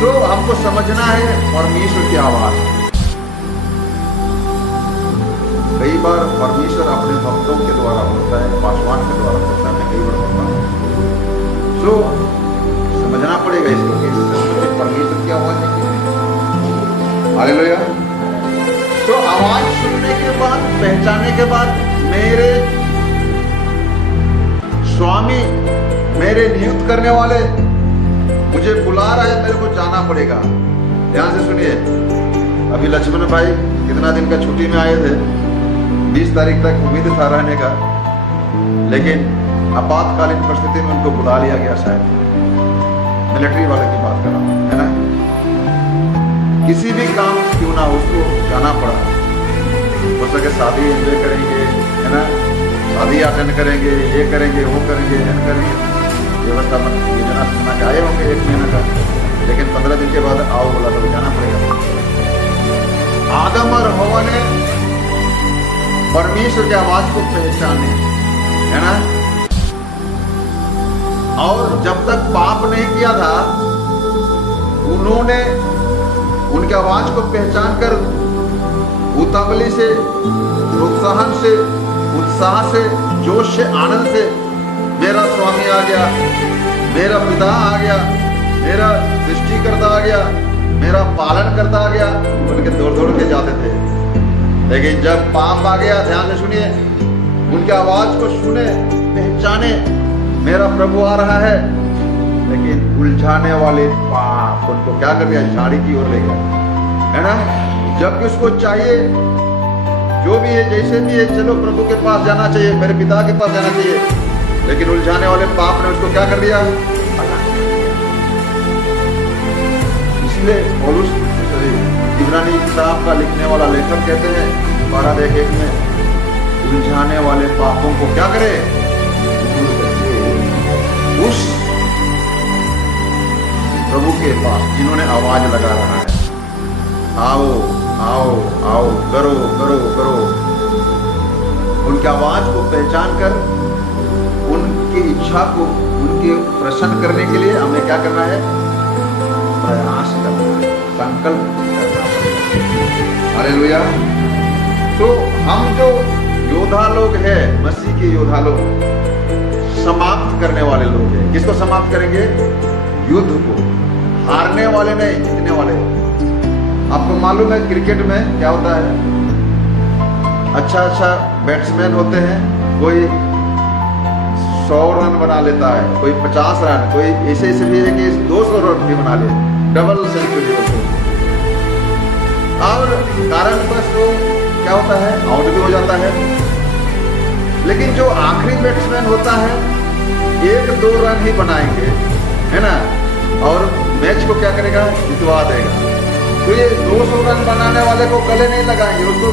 तो हमको समझना है परमेश्वर की आवाज। कई बार परमेश्वर अपने भक्तों के द्वारा होता है, पासवान के द्वारा होता है, मैं कई बार होता हूँ। तो समझना पड़ेगा इसको कि परमेश्वर की आवाज है। हालेलुया। तो आवाज सुनने के बाद, पहचानने के बाद, मेरे स्वामी, मेरे नियुक्त करने वाले मुझे बुला रहा है, मेरे को जाना पड़ेगा। ध्यान से सुनिए। अभी लक्ष्मण भाई कितना दिन का छुट्टी में आए थे, 20 तारीख तक उम्मीद था रहने का, लेकिन आपातकालीन परिस्थिति में उनको बुला लिया गया। शायद मिलिट्री वाले की बात कर रहा हूँ, है ना। किसी भी काम क्यों ना उसको जाना पड़ा। हो सके शादी एंजॉय करेंगे, है ना, शादी अटेंड करेंगे, ये करेंगे, वो करेंगे, ये करेंगे, व्यवस्था योजना सुना के आए होंगे 1 महीना का, लेकिन 15 दिन के बाद आओ बोला तो जाना पड़ेगा। आदम और हवा ने परमेश्वर की आवाज को पहचाने, है ना, और जब तक पाप नहीं किया था, उन्होंने उनके आवाज को पहचान कर उतावली से, प्रोत्साहन से, उत्साह से, जोश से, आनंद से मेरा स्वामी आ गया, मेरा पिता आ गया, मेरा सृष्टिकर्ता आ गया, मेरा पालन करता आ गया, उनके दौड़ दौड़ के जाते थे। लेकिन जब पाप आ गया, ध्यान से सुनिए, उनके आवाज को सुने, पहचाने मेरा प्रभु आ रहा है, लेकिन उलझाने वाले पाप उनको क्या कर दिया, झाड़ी की ओर ले गया, है ना। जबकि उसको चाहिए जो भी है, जैसे भी है, चलो प्रभु के पास जाना चाहिए, मेरे पिता के पास जाना चाहिए, लेकिन उलझाने वाले पाप ने उसको क्या कर दिया। इसलिए पौलुस इब्रानी किताब का लिखने वाला लेखक कहते हैं 12:1 में, उलझाने वाले पापों को क्या करे, उस प्रभु के पास जिन्होंने आवाज लगा रहा है, आओ आओ आओ, करो करो करो। उनकी आवाज को पहचान कर उनकी इच्छा को उनके प्रसन्न करने के लिए हमें क्या करना है, प्रयास करना है, संकल्प करना है। हालेलुया। तो हम जो योद्धा लोग हैं, मसीह के योद्धा लोग, समाप्त करने वाले लोग हैं। किसको समाप्त करेंगे, युद्ध को। हारने वाले नहीं, जीतने वाले। आपको मालूम है क्रिकेट में क्या होता है, अच्छा बैट्समैन होते हैं, कोई 100 रन बना लेता है, कोई 50 रन, कोई ऐसे भी है कि 200 रन भी बना ले, डबल सेंचुरी होती है। और कारणवश वो क्या होता है, आउट भी हो जाता है। लेकिन जो आखिरी बैट्समैन होता है, 1-2 रन ही बनाएंगे, है ना, और मैच को क्या करेगा, जितवा देगा। तो ये 200 रन बनाने वाले को गले नहीं लगाएंगे, उसको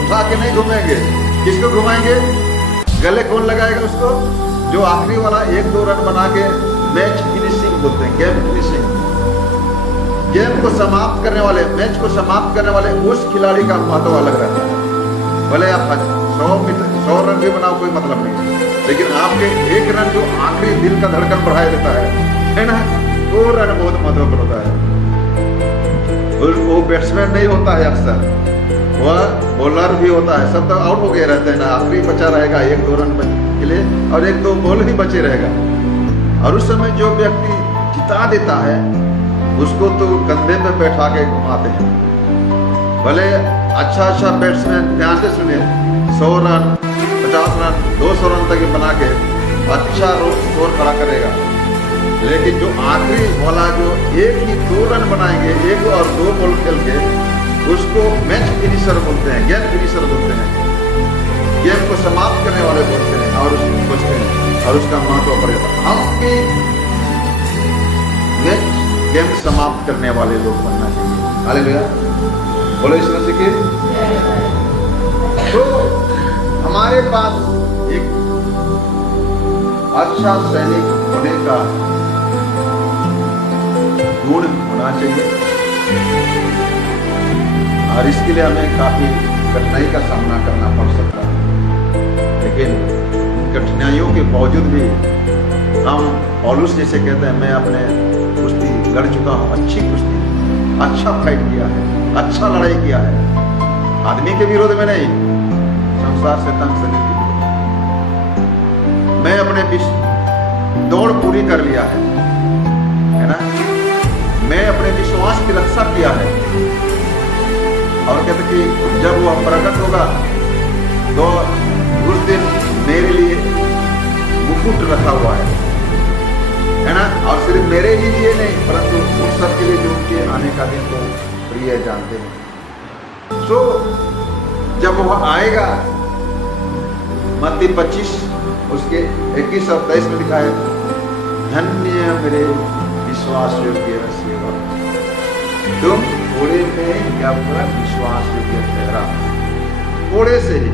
उठा के नहीं घुमाएंगे। किसको घुमाएंगे, गले कौन लगाएगा उसको, जो आखिरी वाला 1-2 रन बना के मैच फिनिशिंग बोलते हैं, गेम फिनिशिंग। गेम को समाप्त करने वाले, मैच को समाप्त करने वाले उस खिलाड़ी का महत्व अलग रहता है। भले आप 100 रन भी बनाओ, कोई मतलब नहीं, लेकिन आपके 1 रन जो आखिरी दिल का धड़कन बढ़ा देता है ना, वो रन बहुत महत्वपूर्ण होता है। वो बैट्समैन नहीं होता है, अक्सर वह बॉलर भी होता है। सब तो आउट हो गए रहते हैं ना, आखिरी बचा रहेगा 1-2 रन के लिए, और 1-2 बॉल ही बचे रहेगा। और उस समय जो व्यक्ति जिता देता है, उसको तो कंधे पे बैठा के घुमाते हैं। भले अच्छा बैट्समैन, ध्यान से सुनिए, 100 रन, 50 रन, 200 रन तक बना के अच्छा स्कोर खड़ा करेगा, लेकिन जो आखिरी वाला जो 1 ही 2 रन बनाएंगे, 1 और 2 बॉल खेल के, उसको मैच फिनिशर बोलते हैं, गेम फिनिशर बोलते हैं, गेम को समाप्त करने वाले बोलते हैं, और उसको खोजते हैं, और उसका महत्व बढ़ जाता है। हम भी मैच गेम समाप्त करने वाले लोग बनना चाहिए। हालेलुया, बोलो इस मसीह की। तो हमारे पास एक अच्छा सैनिक होने का गुण होना चाहिए, और इसके लिए हमें काफी कठिनाई का सामना करना पड़ सकता है। लेकिन कठिनाइयों के बावजूद भी हम पौलुस जैसे कहते हैं, मैं अपने कुश्ती लड़ चुका हूँ, अच्छी कुश्ती, अच्छा फाइट किया है, अच्छा लड़ाई किया है, आदमी के विरोध में नहीं, संसार से तंग शरीर के विरोध। मैं अपने दौड़ पूरी कर लिया है ना, मैं अपने विश्वास की रक्षा किया है। और कहते कि जब वह प्रकट होगा तो उस दिन मेरे लिए मुकुट रखा हुआ है ना, और सिर्फ मेरे ही लिए नहीं, परंतु उन सब के लिए जो उनके आने का दिन तो प्रिय जानते हैं। सो जब वह आएगा, मत्ती 25 उसके 21 और 23 में लिखा है, धन्य मेरे विश्वास योग्य सेवक, तुम थोड़े में क्या पूरा विश्वास योग्य ठहरा। थोड़े से ही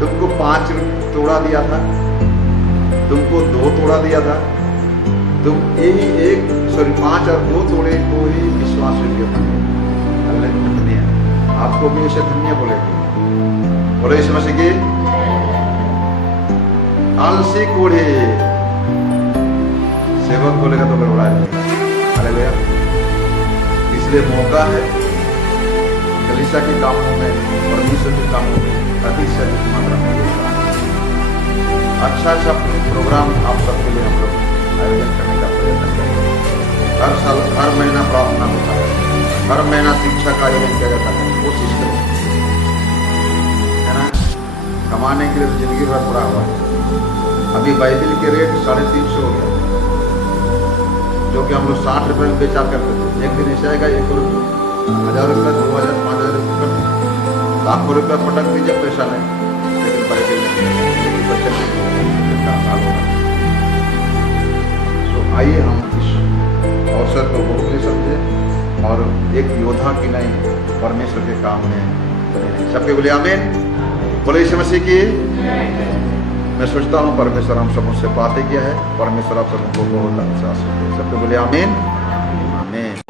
तुमको 5 तोड़ा दिया था, तुमको 2 तोड़ा दिया था, तुम यही 5 और 2 तोड़े को ही विश्वास योग्य बने। धन्य, आपको भी ऐसे धन्य बोलेंगे। बोले इस मसीह की। आलसी कोढ़े सेवक बोलेगा तो गड़बड़ा जाएगा। हालेलुया। इसलिए मौका है शिक्षा के कामों में, परमेश्वर के कामों में अधिक से अधिक मात्रा में योगदान दें। अच्छा प्रोग्राम आप सबके लिए हम लोग आयोजन करने का प्रयत्न करेंगे। हर साल हर महीना प्रार्थना होता है, हर महीना शिक्षा का आयोजन किया जाता है। कोशिश करें, है ना। कमाने के लिए तो जिंदगी भर पड़ा हुआ है। अभी बाइबिल के रेट 350 हो गया, जो कि हम लोग 60 रुपये में बेचा करते थे। एक दिन ऐसा आएगा 1 रुपये, 1000 रुपये, 2000, 5000 रुपये, लाखों रुपये पटक दीजिए, पैसा नहीं, लेकिन बाइबिल नहीं, बचत का साल होगा। तो आइए हम इस अवसर को बहुमूल्य समझे और एक योद्धा की नहीं, परमेश्वर के काम में बने। सबके बोले आमीन, बोले यीशु मसीह की। मैं सोचता हूँ परमेश्वर हम सबों से बातें किया है, परमेश्वर आप सबको बहुत अच्छा। सबके बोले आमीन, आमीन।